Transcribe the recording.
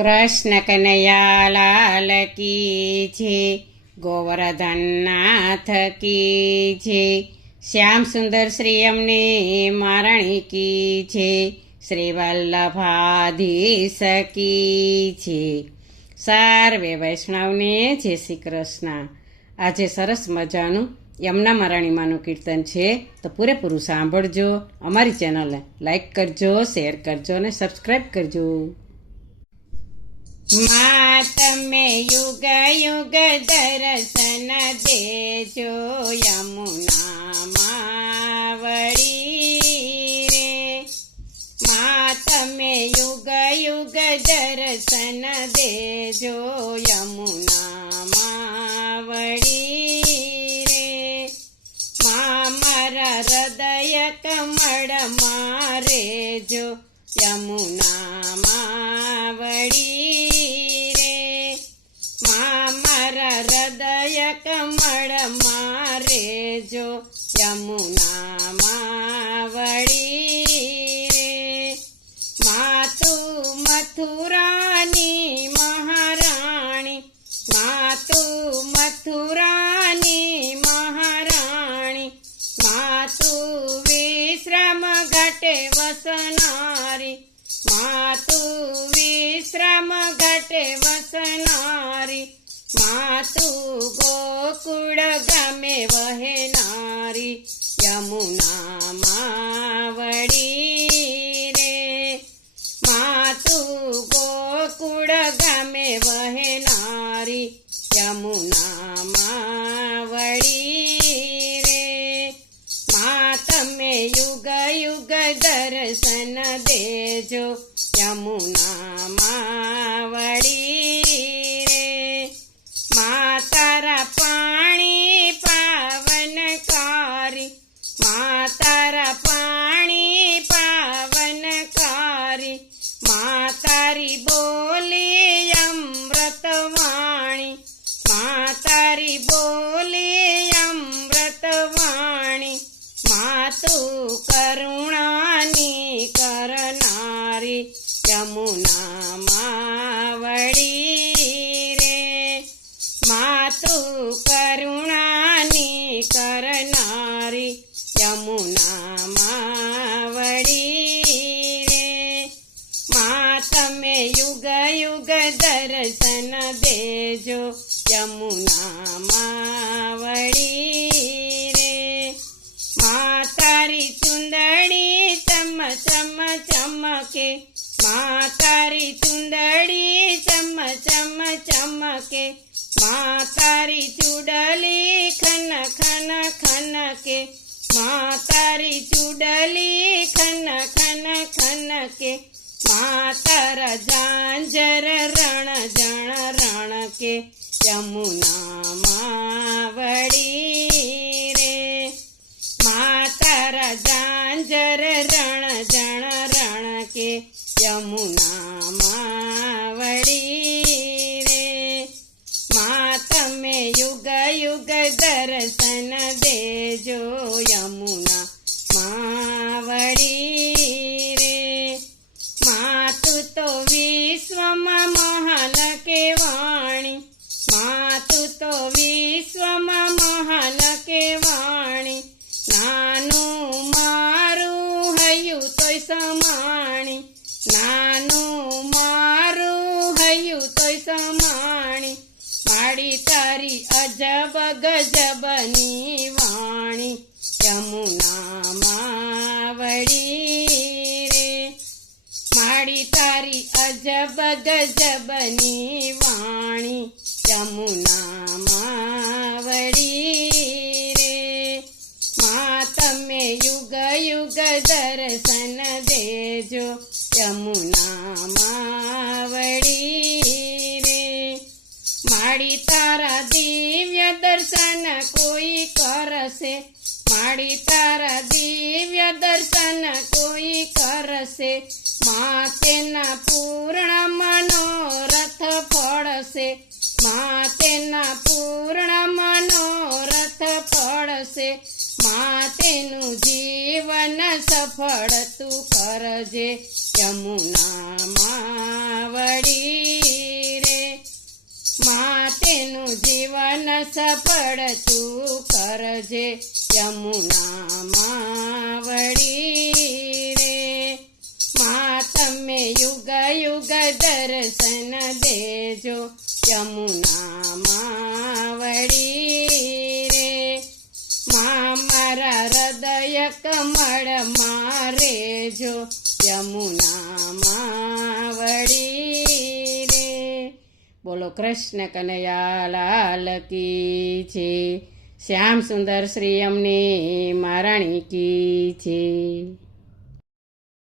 કૃષ્ણ કનૈયા લાલ કી છે, ગોવર્ધન નાથ કી છે, શ્યામ સુંદર શ્રી અમને મારણી કી છે, શ્રી વલ્લભાધીશ કી છે. સર્વે વૈષ્ણવને જય શ્રી કૃષ્ણ. આજે સરસ મજાનું યમુના મહારાણીમાનું કીર્તન છે, તો પૂરેપૂરું સાંભળજો. અમારી ચેનલને લાઈક કરજો, શેર કરજો અને સબસ્ક્રાઈબ કરજો. મા તમે યુગ યુગ દર્શન દેજો, યમુનામાં વળી રે. મા તમે યુગ યુગ દર્શન દેજો, યમુનામાં વળી રે. મા મારા હૃદય કમળ મારેજો, યમુનામાં વળી રે. મા મારા હૃદય કમળ મારેજો, યમુનામાં વળી રે. માતું મથુરાની મહારાણી, માતું મથુરાની મહારાણી, માતું વિશ્રામ ઘાટે વસનારી, માતું વિશ્રામ ઘાટે વસનારી, માતું ગોકુળ ગામે વહેનારી, યમુનામાં વળી રે. માતું ગોકુળ ગામે વહેનારી, યમુનામાં વળી રે. મા તમે યુગ યુગ દર્શન દેજો, યમુનામાં વળી રે. મા તારા પાણી પાવનકારી, મા તારા પાણી પાવનકારી, મા તારી બોલી અમૃતવાણી, મા તારી બોલી અમૃતવાણી, માતું કરુણાની કરનારી, યમુનામાં વળી રે. માતું કરુણાની કરનારી, યમુનામાં વળી રે. મા તમે યુગ યુગ દર્શન દેજો, યમુનામાં વળી રે. મા તારી ચુંદડી ચમ ચમ ચમકે, મા તારી ચુંદડી ચમ ચમ ચમકે, મા તારી ચૂડલી ખન ખન ખનકે, મા તારી ચૂડલી ખન ખન ખનકે, મા તારા ઝાંઝર રણ જણ રણકે, યમુનામાં વળી રે. મા તારા ઝાંઝર રણ જણ રણકે, યમુનામાં વળી રે. મા તમે યુગ યુગ દર્શન દેજો, યમુનામાં વળી રે. માતું તો વિશ્વમાં મહાન કેવાણી, માતું તો વિશ્વમાં મહાન કેવાણી, નાનું મારું હૈયું તોય સમાણી, નાનું મારું હૈયું તોય સમાણી, માડી તારી અજબ ગજબની વાણી, યમુનામાં વળી રે. માડી તારી અજબ ગજબની વાણી, યમુનામાં વળી રે. મા તમે યુગ યુગ દર્શન દેજો, યમુનામાં વળી રે. માડી તારા દિવ્ય દર્શન કોઈ કરશે, માડી તારા દિવ્ય દર્શન કોઈ કરશે, મા તેના પૂર્ણ મનોરથ ફળશે, મા તેના પૂર્ણ મનોરથ ફળશે, મા તેનું જીવન સફળ તું કરજે, યમુનામાં વળી પડતું કરજે યમુનામાં વળી રે. માં તમે યુગ યુગ દર્શન દેજો યમુનામાં વળી રે. માં મારા હૃદય કમળમાં રેજો યમુનામાં વળી રે. બોલો કૃષ્ણ કનૈયા લાલ કી છે. શ્યામ સુંદર શ્રી અમને મહારાણી કી છે.